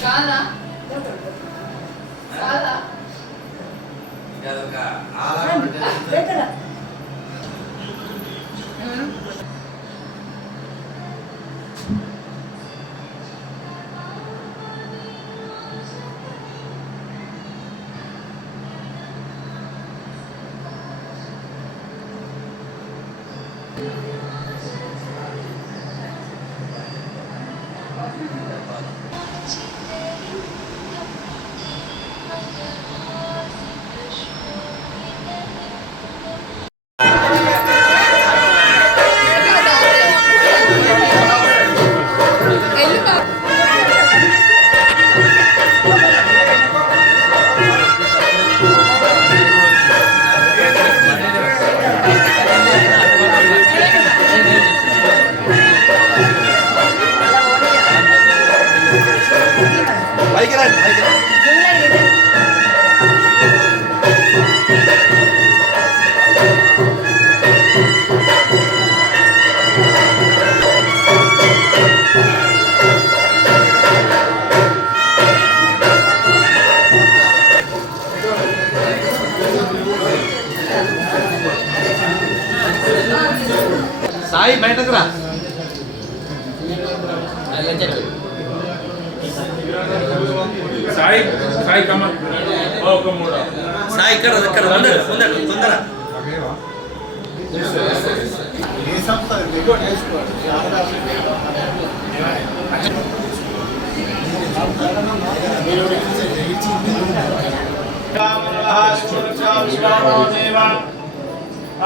కాదా సాయి బయటకు రా. సాయి సాయి కమ్మ సాయి ఇక్కడ ఇక్కడ తొందర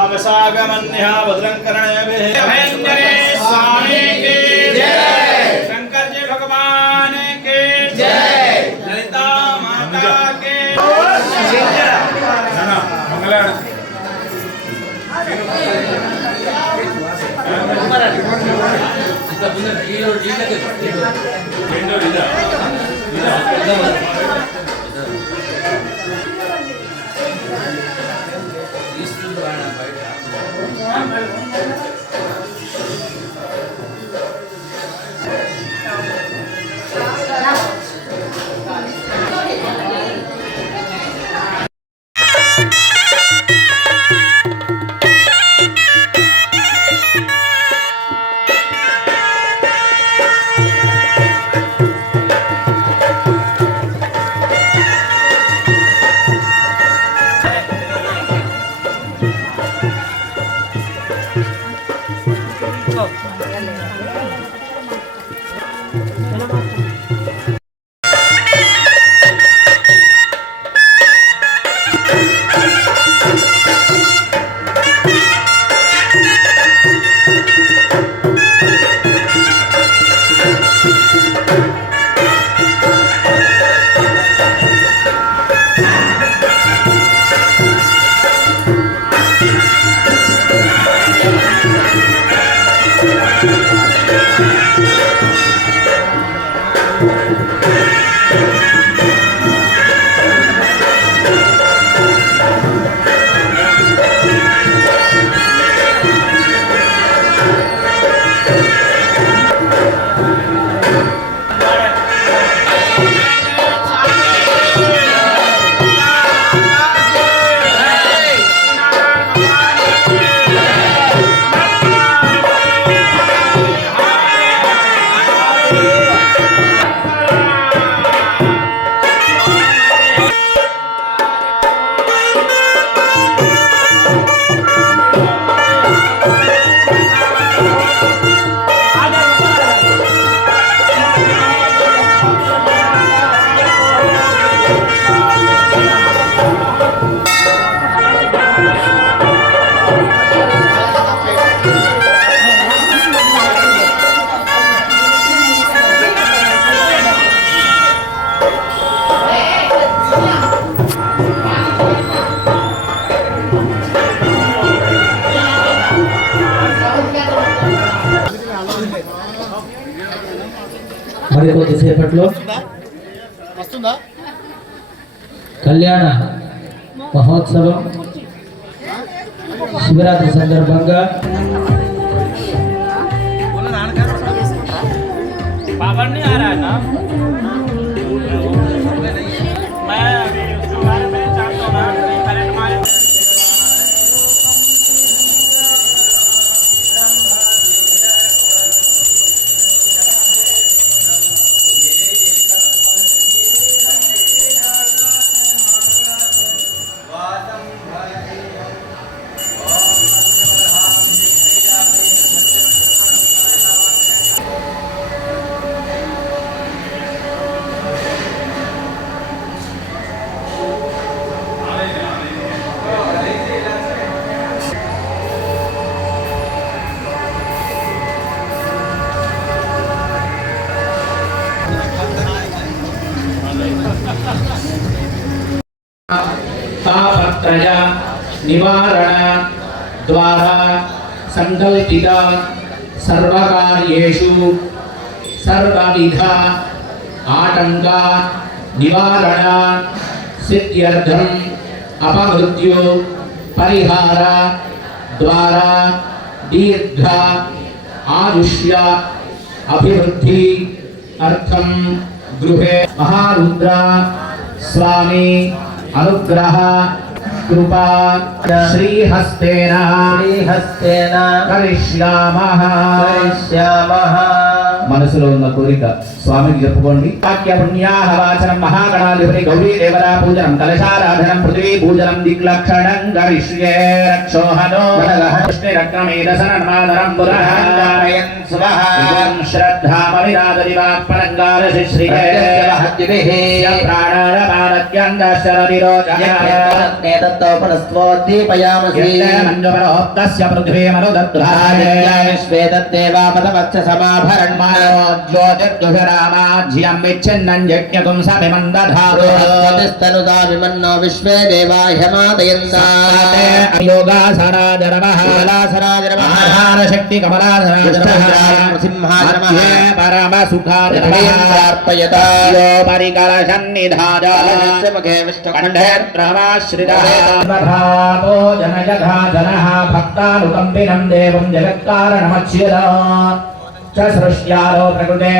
अवसागमन्यः भद्रंकरणेभिः स्वामी की जय, शंकर जी भगवान की जय, ललिता माता की మరి కొద్దిసేపట్లో వస్తుందా? కళ్యాణ మహోత్సవం శివరాత్రి సందర్భంగా पावन नहीं आ रहा है ना मैं अभी उसके बारे में जानता हूँ ना करंट मारे तापत्रय निवारण द्वारा संकल्पित सर्वकार्येषु सर्वविध आटंक निवारण सिद्ध्यर्थम अपमृत्यु परिहार द्वारा दीर्घ आयुष्य अभिवृद्धि अर्थम गृहे महारुद्र स्वामी अनुग्रह कृपा श्रीहस्तेन करिष्यामः మనసులో ఉన్న కోరిక స్వామికి చెప్పుకోండి. వాక్య పుణ్యాహ వాచనం మహాగణాధిపతి గౌరీ దేవతా పూజనం కలశారాధనం పృథివీ పూజనం దిక్లక్షణం గరిష్యే రక్షోహనో కృష్ణే రక్తమేదసనమాదరం పురహారయన్ స్వః శ్రద్ధామవిరాదరి వాక్పలంగార శ్రీయే హత్తిభిః ప్రాణారమానత్యందశరనిరోధయ తత్తోపనస్వోద్దీపయామసి మంజపరోక్తస్య పృథివీ మరుదద్ధాయ విశ్వేదద్దేవాపదవచ్చ సమాభరణ్మా ज्योतिर्जुषरामाज्यं विच्छिन्नं यज्ञकुं समिमन्दधारो विमन्नो विश्वे देवा ह्यमादयन्ता योगासराजरमः कलासराजरमः आहारशक्ति कमलासराजरमः सिंहाजरमः परमसुखाजरमः अर्पयता यो परिकलशन्निधाय मुखे विष्णुकण्ठे प्रमाश्रितः भावो जनजघा जनः भक्तानुकम्पिनं देवं जगत्कारणमच्युता च सृष्ट्यारो प्रकृते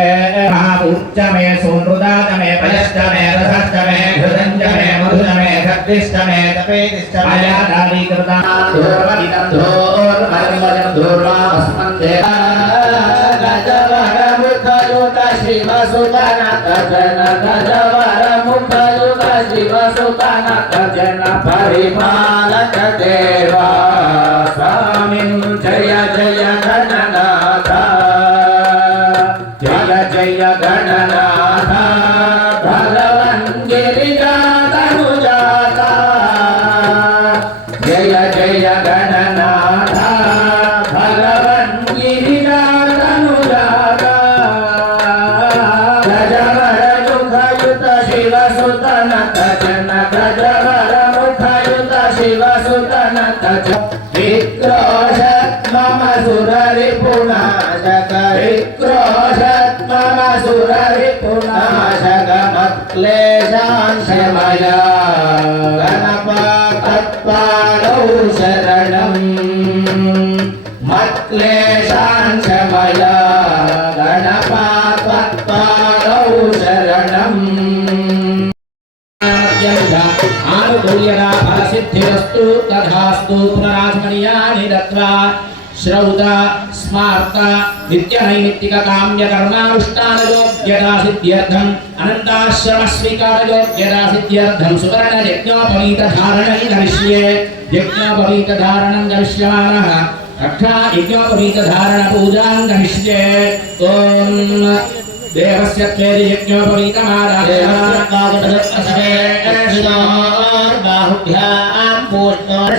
महापूच्च मे सोनृदाच मे पयश्च मे रसश्च मे घृतञ्च मे मधुच मे शक्तिश्च मे तपेतिश्च मयादारीकृता धूर्वदितं धूर्वमर्मजं धूर्वामस्मन्ते गजवरमुखयुत शिवसुतनतजन गजवरमुखयुत शिवसुतनतजन परिपालक देवा स्वामिन् जय जय गणनाथ जय गणनाथ भगवन् गिरिजातनुजाता जय जय गणनाथ भगवन् गिरिजातनुजाता गजवर मुखयुत शिवसुतनत जन गजवर मुखयुत शिवसुतनत विक्रोशत् मम सुररिपुनाशक विक्रोशत् मम सुररिपुनाशकमक्लेशांशमय गणपतत्पादौ शरणं मक्लेशांशमय गणपतत्पादौ शरणं आनुकूल्यता फलसिद्धिरस्तु तथास्तु पुनरास्मर्यानि दत्त्वा श्रौत स्मार्त नित्यनैमित्तिक काम्य कर्मानुष्ठानयोग्यता सिद्ध्यर्थम् अनन्ताश्रम स्वीकारयोग्यता सिद्ध्यर्थं सुवर्ण यज्ञोपवीत धारणं करिष्ये यज्ञोपवीत धारणं करिष्यमाणः रक्षा यज्ञोपवीत धारण पूजां करिष्ये ॐ देवस्य त्वेरि यज्ञोपवीतमाराधयामि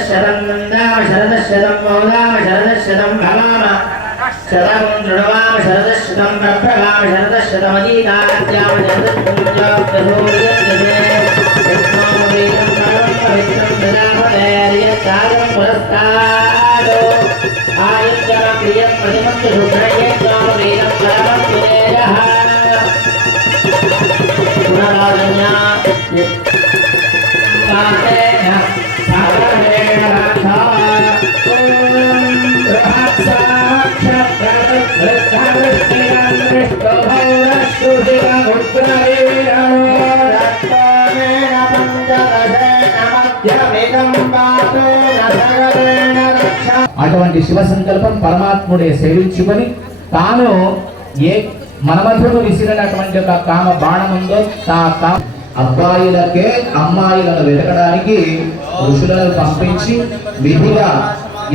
शरणं वन्दाम शरदशतं मौलाम शरदशतं भवाम शतं दृढवाम शरदशतं प्रभवाम शरदशतमजीतात्याम शरदशतमूर्जप्रसूर्यजने यज्ञोपवीतं परमं पवित्रं प्रजापतेर्यच्चायं पुरस्तादो आयुष्यं प्रियं प्रतिमं यज्ञोपवीतं परमं पुरेयः पुनराजन्या कातेन सागरेण राधा అటువంటి శివ సంకల్పం పరమాత్ముడే సేవించుకొని తాను ఏ మనమధుడు విసిరినటువంటి ఒక కామ బాణం ఉందో అబ్బాయిలకే అమ్మాయిలను వెతకడానికి ఋషులను పంపించి విధిగా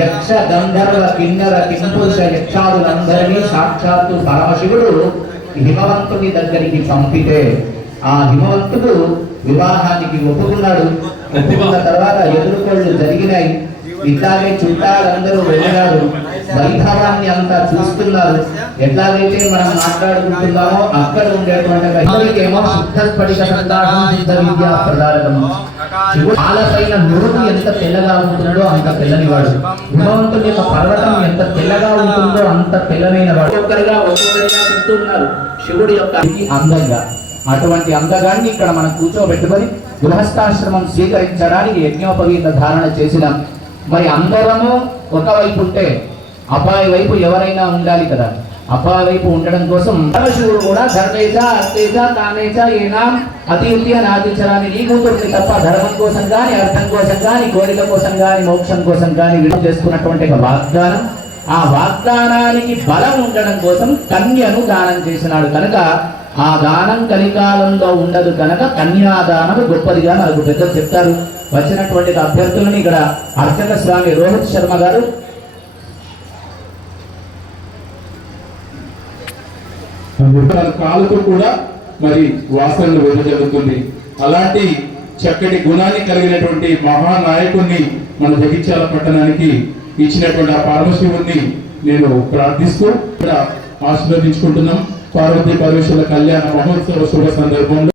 యక్ష గంధర్వ కిన్నర కింపురుష యక్షాదులందరినీ సాక్షాత్తు పరమశివుడు హిమవంతుని దగ్గరికి పంపితే ఆ హిమవంతుడు వివాహానికి ఒప్పుకున్నాడు. ఒప్పుకున్న తర్వాత ఎదురుకోళ్ళు జరిగినాయి. ఇట్లాగే చుట్టాలందరూ వెళ్ళినారు. వైభవాన్ని అంతా చూస్తున్నారు. ఎట్లాగైతే మనం మాట్లాడుకుంటున్నామో అక్కడ ఉండేటువంటి ఏమో శుద్ధ స్ఫటిక సందాహం శుద్ధ విద్యా ప్రదారకం. పాలపైన నురుగు ఎంత తెల్లగా ఉంటుందో అంత తెల్లని వాడు. హిమవంతుడి యొక్క పర్వతం ఎంత తెల్లగా ఉంటుందో అంత తెల్లమైన వాడు. ఒక్కొక్కరిగా చెప్తున్నారు శివుడి యొక్క అందంగా. అటువంటి అంగగాన్ని ఇక్కడ మనం కూర్చోబెట్టుకొని గృహస్థాశ్రమం స్వీకరించడానికి యజ్ఞోపవీత ధారణ చేసినాం. మరి అందరము ఒకవైపు ఉంటే అబ్బాయి వైపు ఎవరైనా ఉండాలి కదా. అబ్బాయి వైపు ఉండడం కోసం పరమశివుడు కూడా ధర్మేజ అర్థేజ కామేజ ఏనాం అతియుక్తి అని ఆదించడానికి నీ కూతుర్ని తప్ప ధర్మం కోసం కానీ అర్థం కోసం కానీ కోరిక కోసం కానీ మోక్షం కోసం కానీ విడుదల చేసుకున్నటువంటి ఒక వాగ్దానం. ఆ వాగ్దానానికి బలం ఉండడం కోసం కన్యను దానం చేసినాడు కనుక ఆ దానం కలికాలంలో ఉండదు కనుక కన్యాదానం గొప్పదిగా మనకు పెద్దలు చెప్తారు. వచ్చినటువంటి అభ్యర్థులను ఇక్కడ అర్చక స్వామి రోహిత్ శర్మ గారు కాలుతో కూడా మరి వాసనలు వెదజల్లుతుంది. అలాంటి చక్కటి గుణాన్ని కలిగినటువంటి మహానాయకుడిని మన జగిత్యాల పట్టణానికి ఇచ్చినటువంటి ఆ పరమశివుణ్ణి నేను ప్రార్థిస్తూ ఇక్కడ ఆశీర్వదించుకుంటున్నాం. పార్వతీ పరమేశ్వర కళ్యాణ మహోత్సవ శుభ సందర్భంలో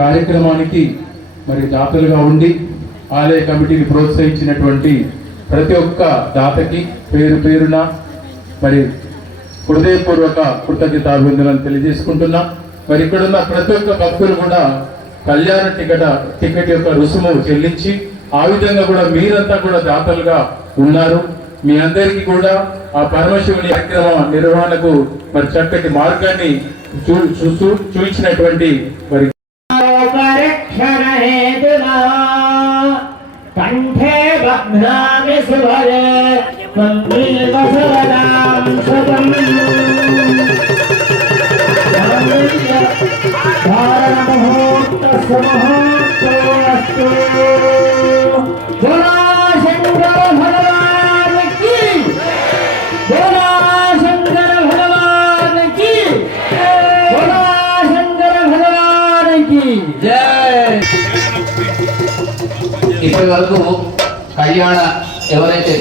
కార్యక్రమానికి మరి దాతలుగా ఉండి ఆలయ కమిటీని ప్రోత్సహించినటువంటి ప్రతి ఒక్క దాతకి పేరు పేరున మరి హృదయపూర్వక కృతజ్ఞతాభివందనలు తెలియజేసుకుంటున్నా. మరి ఇక్కడున్న ప్రతి ఒక్క భక్తులు కూడా కళ్యాణ టికెట్ యొక్క రుసుము చెల్లించి ఆ విధంగా కూడా మీరంతా కూడా దాతలుగా ఉన్నారు. మీ అందరికీ కూడా ఆ పరమశివుని కార్యక్రమ నిర్వహణకు మరి చక్కటి మార్గాన్ని చూపించినటువంటి మరి కంఠే బధ్నామి సుభరే త్వమేవ శరణాం శతం ధారణముహూర్తస్య ముహూర్తోస్తు. బోలా శంకర భగవాన్ కి బోలా శంకర భగవాన్ కి బోలా శంకర భగవాన్ కి జై. ఇప్పటి వరకు కళ్యాణ ఎవరైతే